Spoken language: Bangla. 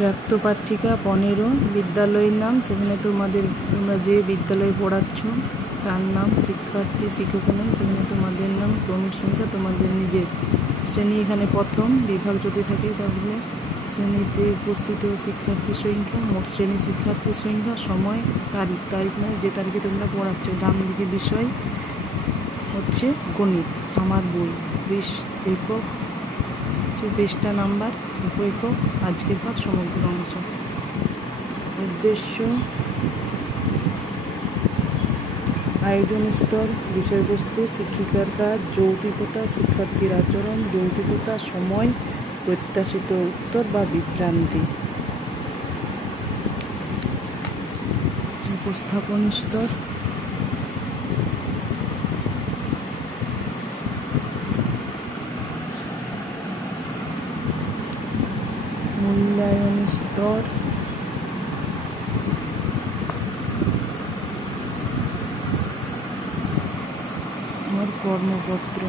ব্যাপ্ত পাঠিকা 15 বিদ্যালয়ের নাম, সেখানে তোমরা যে বিদ্যালয়ে পড়াচ্ছ তার নাম, শিক্ষার্থী শিক্ষকের নাম, সেখানে তোমাদের নাম, ক্রমিক সংখ্যা, তোমাদের নিজের শ্রেণী এখানে প্রথম, বিভাগ যদি থাকে তাহলে শ্রেণীতে উপস্থিত শিক্ষার্থীর সংখ্যা, মোট শ্রেণী শিক্ষার্থীর সংখ্যা, সময়, তারিখ মানে যে তারিখে তোমরা পড়াচ্ছ। ডান দিকে বিষয় হচ্ছে গণিত, আমার বই, 20 একক, পৃষ্ঠা নাম্বার, একক, আজকের পাঠ, সমগ্র অংশ। উদ্দেশ্য, আয়োজন স্তর, বিষয়বস্তু, শিক্ষিকার কাজ, যৌক্তিকতা, শিক্ষার্থীর আচরণ, যৌক্তিকতা, সময়, প্রত্যাশিত উত্তর বা বিভ্রান্তি। উপস্থাপন স্তর, মূল্যায়ন স্তর, আমার কর্মপত্র।